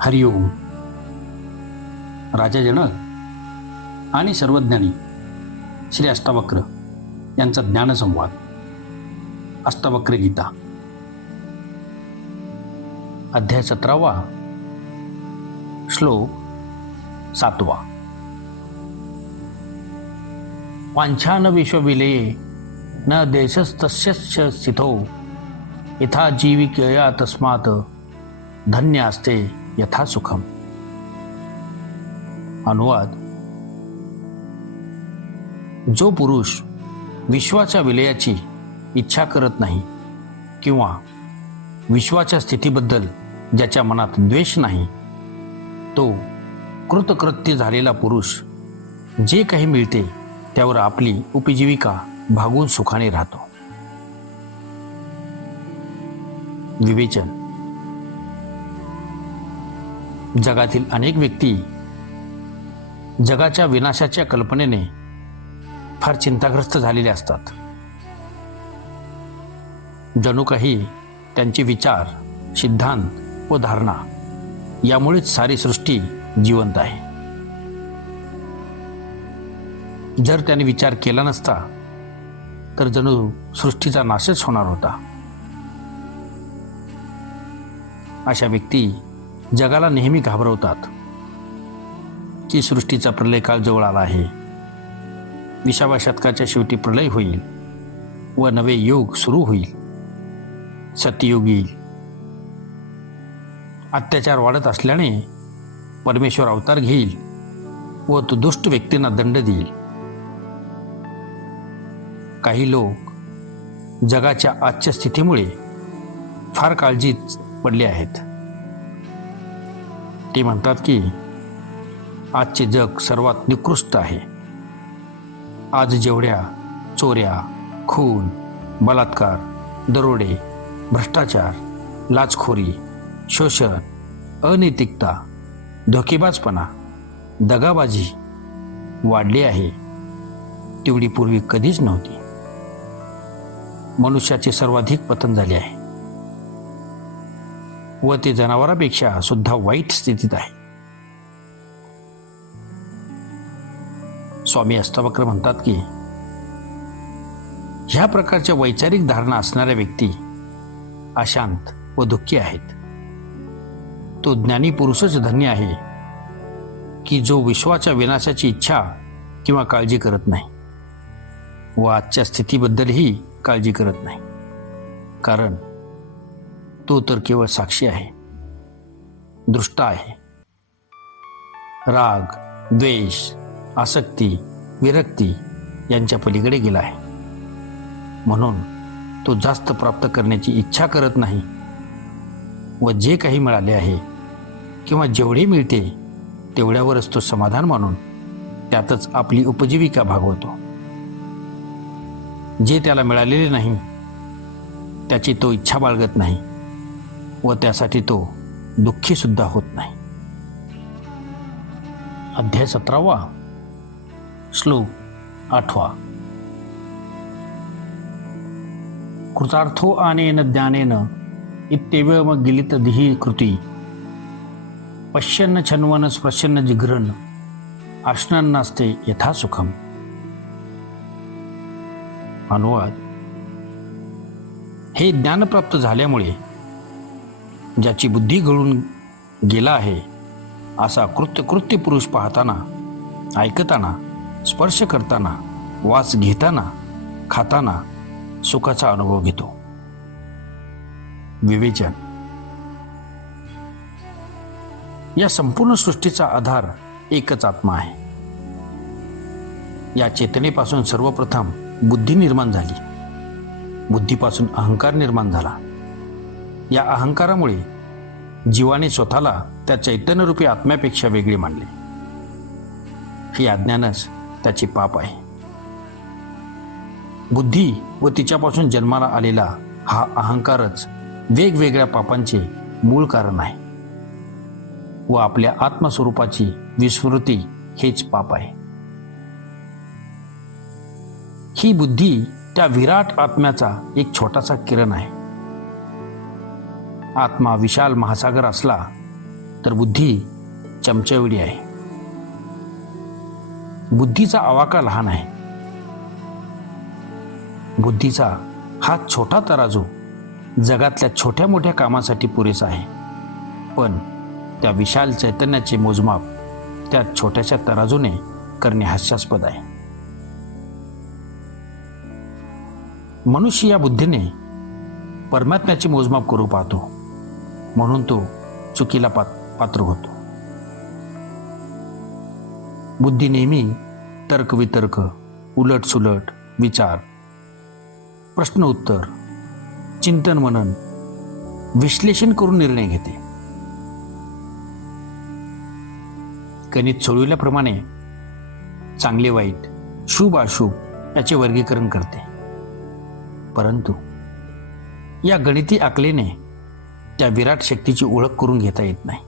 हरिओम राजा जनक आणि सर्वज्ञानी श्री अष्टावक्र यांचा ज्ञानसंवाद. अष्टावक्र गीता. अध्याय सतरावा. श्लोक सातवा. वांछान विश्वविलये न देशस्तस्य स्थितो यथा जीविकया तस्मात धन्य असते यथा सुखम। अनुवाद। जो पुरुष विश्वाच्या विलयाची इच्छा करत नाही किंवा विश्वाच्या स्थितीबद्दल ज्याच्या मनात द्वेष नाही तो कृतकृत्य झालेला पुरुष जे काही मिळते त्यावर आपली उपजीविका भागून सुखाने राहतो। विवेचन. जगातील अनेक व्यक्ती जगाच्या विनाशाच्या कल्पनेने फार चिंताग्रस्त झालेले असतात. जणू काही त्यांचे विचार सिद्धांत व धारणा यामुळेच सारी सृष्टी जिवंत आहे. जर त्याने विचार केला नसता तर जणू सृष्टीचा नाशच होणार होता. अशा व्यक्ती जगाला नेहमी घाबरवतात. की सृष्टीचा प्रलय काळ जवळ आला आहे. विसाव्या शतकाच्या शेवटी प्रलय होईल व नवे युग सुरू होईल. सत्ययुग येईल अत्याचार वाढत असल्याने परमेश्वर अवतार घेईल व तो दुष्ट व्यक्तींना दंड देईल. काही लोक जगाच्या आजच्या स्थितीमुळे फार काळजीत पडले आहेत. ते म्हणतात की आजचे जग सर्वात निकृष्ट आहे. आज जेवढ्या चोऱ्या खून बलात्कार दरोडे भ्रष्टाचार लाचखोरी शोषण अनैतिकता धोकेबाजपणा दगाबाजी वाढली आहे तेवढी पूर्वी कधीच नव्हती. मनुष्याचे सर्वाधिक पतन झाले आहे. व ते जनावरांपेक्षा सुद्धा वाईट स्थितीत आहे. स्वामी अष्टावक्र म्हणतात की ह्या प्रकारच्या वैचारिक धारणा असणाऱ्या व्यक्ती अशांत व दुःखी आहेत. तो ज्ञानी पुरुषच धन्य आहे की जो विश्वाच्या विनाशाची इच्छा किंवा काळजी करत नाही व आजच्या स्थितीबद्दलही काळजी करत नाही. कारण तो तर केवळ साक्षी आहे दृष्टा आहे. राग द्वेष आसक्ती विरक्ती यांच्या पलीकडे गेला आहे. म्हणून तो जास्त प्राप्त करण्याची इच्छा करत नाही व जे काही मिळाले आहे किंवा जेवढे मिळते तेवढ्यावरच तो समाधान मानून त्यातच आपली उपजीविका भागवतो. जे त्याला मिळालेले नाही त्याची तो इच्छा बाळगत नाही. व त्यासाठी तो दुःखी सुद्धा होत नाही. अध्याय सतरावा श्लोक आठवा. कृतार्थो आनेन ज्ञानेन इत्येव गिलित दिही कृती. पश्यन्न छन्वन स्पश्यन्न जिघ्रन आश्नन नास्ते यथा सुखम. अनुवाद. हे ज्ञानप्राप्त झाल्यामुळे ज्याची बुद्धी गळून गेला आहे असा कृत्य कृत्य पुरुष पाहताना ऐकताना स्पर्श करताना वास घेताना खाताना सुखाचा अनुभव घेतो. विवेचन. या संपूर्ण सृष्टीचा आधार एकच आत्मा आहे. या चेतनेपासून सर्वप्रथम बुद्धी निर्माण झाली. बुद्धीपासून अहंकार निर्माण झाला. या अहंकारामुळे जीवाने स्वतःला त्या चैतन्यरूपी आत्म्यापेक्षा वेगळे मानले. हे अज्ञानच त्याचे पाप आहे. बुद्धी व तिच्यापासून जन्माला आलेला हा अहंकारच वेगवेगळ्या पापांचे मूळ कारण आहे व आपल्या आत्मस्वरूपाची विस्मृती हेच पाप आहे. ही बुद्धी त्या विराट आत्म्याचा एक छोटासा किरण आहे. आत्मा विशाल महासागर असला तर बुद्धी चमच्यावेळी आहे. बुद्धीचा आवाका लहान आहे. बुद्धीचा हा छोटा तराजू जगातल्या छोट्या मोठ्या कामासाठी पुरेसा आहे. पण त्या विशाल चैतन्याचे मोजमाप त्या छोट्याशा तराजूने करणे हास्यास्पद आहे. मनुष्य या बुद्धीने परमात्म्याचे मोजमाप करू पाहतो. म्हणून तो चुकीला पात पात्र होतो. बुद्धी नेहमी तर्कवितर्क उलटसुलट विचार. प्रश्न उत्तर चिंतन मनन विश्लेषण करून निर्णय घेते. गणित सोडविल्याप्रमाणे चांगले वाईट शुभ अशुभ याचे वर्गीकरण करते. परंतु या गणिती आकलेने त्या विराट शक्तीची ओळख करून घेता येत नाही.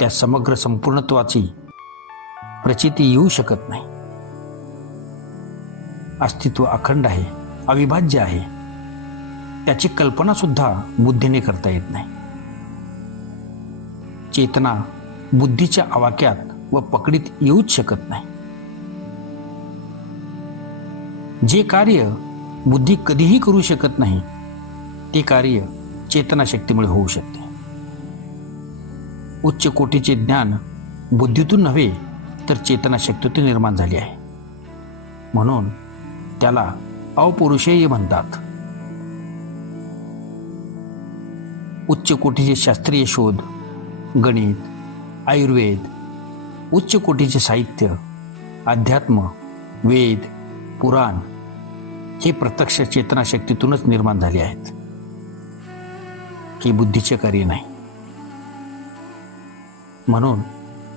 त्या समग्र संपूर्णत्वाची प्रचिती येऊ शकत नाही. अस्तित्व अखंड आहे अविभाज्य आहे. त्याची कल्पना सुद्धा बुद्धीने करता येत नाही. चेतना बुद्धीच्या आवाक्यात व पकडीत येऊच शकत नाही. जे कार्य बुद्धी कधीही करू शकत नाही ते कार्य चेतनाशक्तीमुळे होऊ शकते. उच्च कोटीचे ज्ञान बुद्धीतून नव्हे तर चेतनाशक्तीतून निर्माण झाले आहे. म्हणून त्याला अपौरुषेय म्हणतात. उच्च कोटीचे शास्त्रीय शोध गणित आयुर्वेद उच्च कोटीचे साहित्य अध्यात्म वेद पुराण हे प्रत्यक्ष चेतनाशक्तीतूनच निर्माण झाले आहेत. की बुद्धीचे कार्य नाही. म्हणून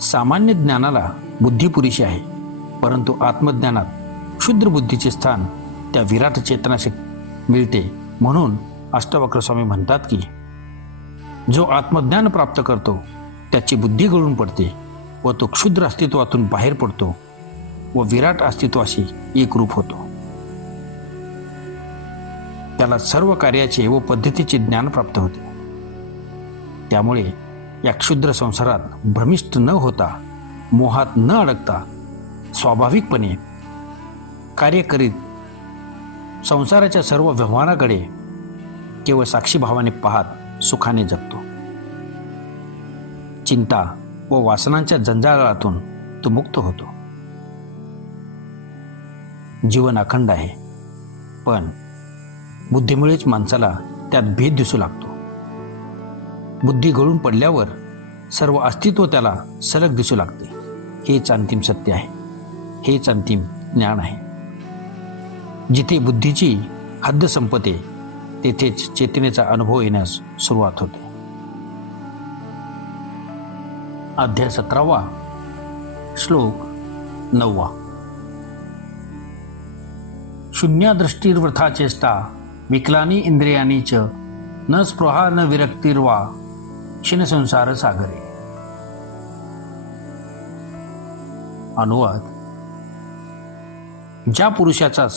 सामान्य ज्ञानाला बुद्धी पुरेशी आहे परंतु आत्मज्ञानात क्षुद्र बुद्धीचे स्थान त्या विराट चेतनाशी मिळते म्हणून अष्टवक्र स्वामी म्हणतात की जो आत्मज्ञान प्राप्त करतो त्याची बुद्धी गळून पडते व तो क्षुद्र अस्तित्वातून बाहेर पडतो व विराट अस्तित्वाशी एकरूप होतो. त्याला सर्व कार्याचे व पद्धतीचे ज्ञान प्राप्त होते. त्यामुळे या क्षुद्र संसारात भ्रमिष्ट न होता मोहात न अडकता स्वाभाविकपणे कार्य करीत संसाराच्या सर्व व्यवहाराकडे केवळ साक्षीभावाने पाहत सुखाने जगतो. चिंता व वासनांच्या जंजाळातून तो मुक्त होतो. जीवन अखंड आहे पण बुद्धीमुळेच माणसाला त्यात भेद दिसू लागतो. बुद्धी गळून पडल्यावर सर्व अस्तित्व त्याला सलग दिसू लागते. हेच अंतिम सत्य आहे. हेच अंतिम ज्ञान आहे. जिथे बुद्धीची हद्द संपते तेथेच चेतनेचा अनुभव येण्यास सुरुवात होते. अध्याय सतरावा श्लोक नववा. शून्यादृष्टीर्वृथा चेष्टा विकलानी इंद्रियानी च न स्पृहा न विरक्तिर्वा क्षीणसंसार सागरे. अनुवाद. ज्या पुरुषाचा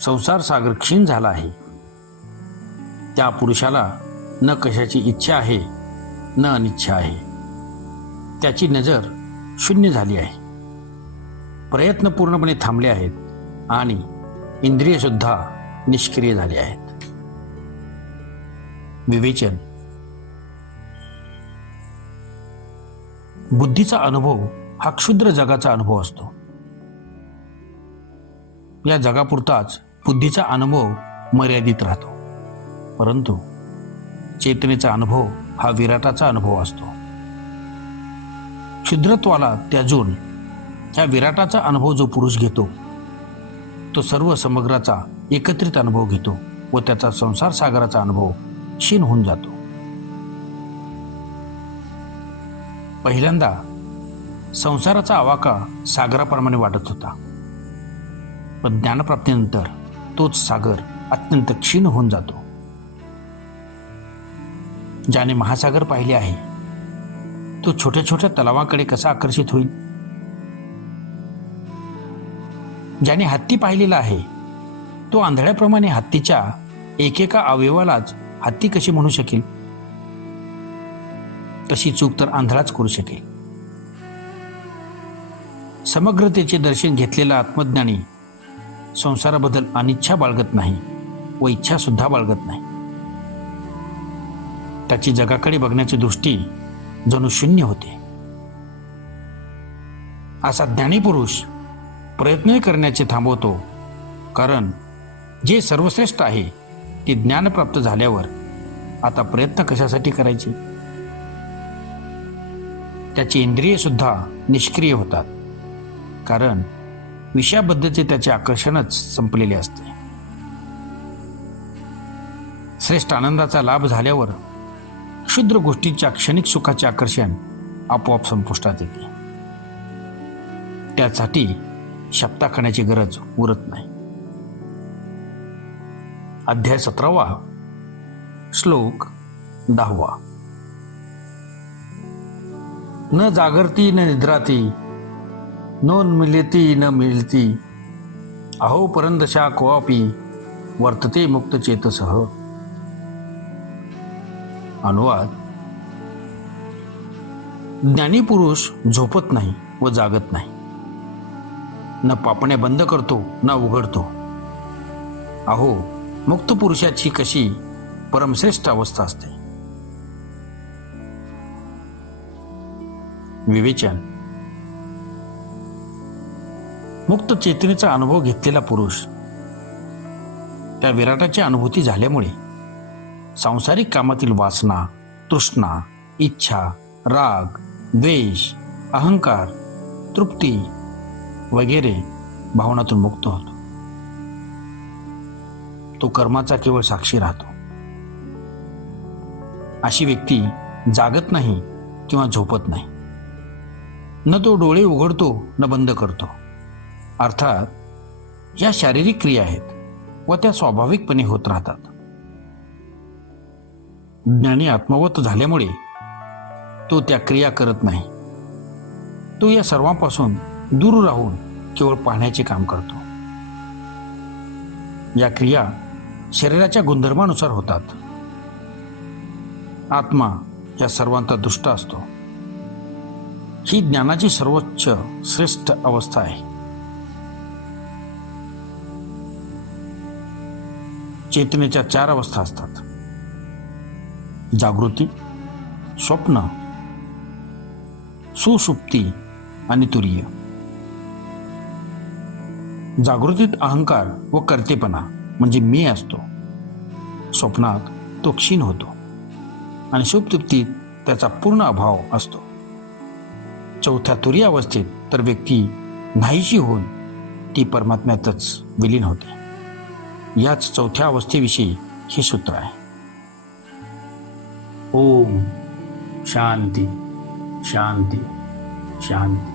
संसार सागर क्षीण झाला आहे त्या पुरुषाला न कशाची इच्छा आहे न अनिच्छा आहे त्याची नजर शून्य झाली आहे. प्रयत्न पूर्णपणे थांबले आहेत आणि इंद्रियसुद्धा निष्क्रिय झाले आहेत. विवेचन. बुद्धीचा अनुभव हा क्षुद्र जगाचा अनुभव असतो. या जगापुरताच बुद्धीचा अनुभव मर्यादित राहतो. परंतु चेतनेचा अनुभव हा विराटाचा अनुभव असतो. क्षुद्रत्वाला त्याजून ह्या विराटाचा अनुभव जो पुरुष घेतो तो सर्व समग्राचा एकत्रित अनुभव घेतो व त्याचा संसार सागराचा अनुभव क्षीण होऊन जातो. पहिल्यांदा संसाराचा आवाका सागराप्रमाणे वाटत होता. पण ज्ञानप्राप्तीनंतर तोच सागर अत्यंत क्षीण होऊन जातो. ज्याने महासागर पाहिले आहे तो छोट्या छोट्या तलावाकडे कसा आकर्षित होईल? ज्याने हत्ती पाहिलेला आहे तो आंधळ्याप्रमाणे हत्तीच्या एकेका अवयवालाच हत्ती कशी म्हणू शकेल? तशी चूक तर आंधळाच करू शकेल. समग्रतेचे दर्शन घेतलेला आत्मज्ञानी संसाराबद्दल अनिच्छा बाळगत नाही व इच्छा सुद्धा बाळगत नाही. त्याची जगाकडे बघण्याची दृष्टी जणू शून्य होते. असा ज्ञानी पुरुष प्रयत्नही करण्याचे थांबवतो कारण जे सर्वश्रेष्ठ आहे ते ज्ञान प्राप्त झाल्यावर आता प्रयत्न कशासाठी करायचे? त्याची इंद्रिये सुद्धा निष्क्रिय होतात. कारण विषयाबद्दलचे त्याचे आकर्षणच संपलेले असते. श्रेष्ठ आनंदाचा लाभ झाल्यावर क्षुद्र गोष्टीच्या क्षणिक सुखाचे आकर्षण आपोआप संपुष्टात येते. त्यासाठी शब्दा खाण्याची गरज उरत नाही. अध्याय सतरावा श्लोक दहावा. न जागरती न निद्राती नोन मिलती न मिळती अहो परंदशा कोआपी वर्तते मुक्त चेतसह अनुवाद. ज्ञानी पुरुष झोपत नाही व जागत नाही. न पापण्या बंद करतो न उघडतो. अहो मुक्त पुरुषाची कशी परमश्रेष्ठ अवस्था असते. विवेचन. मुक्त चेतनेचा अनुभव घेतलेला पुरुष त्या विराटाची अनुभूती झाल्यामुळे सांसारिक कामातील वासना तृष्णा इच्छा राग द्वेष अहंकार तृप्ती वगैरे भावनातून मुक्त होतो. तो कर्माचा केवळ साक्षी राहतो. अशी व्यक्ती जागत नाही किंवा झोपत नाही. न तो डोळे उघडतो न बंद करतो. अर्थात या शारीरिक क्रिया आहेत व त्या स्वाभाविकपणे होत राहतात. ज्ञानी आत्मवत झाल्यामुळे तो त्या क्रिया करत नाही. तो या सर्वांपासून दूर राहून केवळ पाहण्याचे काम करतो. या क्रिया शरीराच्या गुणधर्मानुसार होतात. आत्मा या सर्वांचा दुष्ट असतो. ही ज्ञानाची सर्वोच्च श्रेष्ठ अवस्था आहे. चेतनेच्या चार अवस्था असतात. जागृती स्वप्न सुसुप्ती आणि तुर्य. जागृतीत अहंकार व कर्तेपणा म्हणजे मी असतो. स्वप्नात तो क्षीण होतो. आणि सुप्तुप्तीत त्याचा पूर्ण अभाव असतो. चौथ्या तुरी अवस्थेत तर व्यक्ती नाहीशी होऊन ती परमात्म्यातच विलीन होते. याच चौथ्या अवस्थेविषयी हे सूत्र आहे. ओम शांती शांती शांती.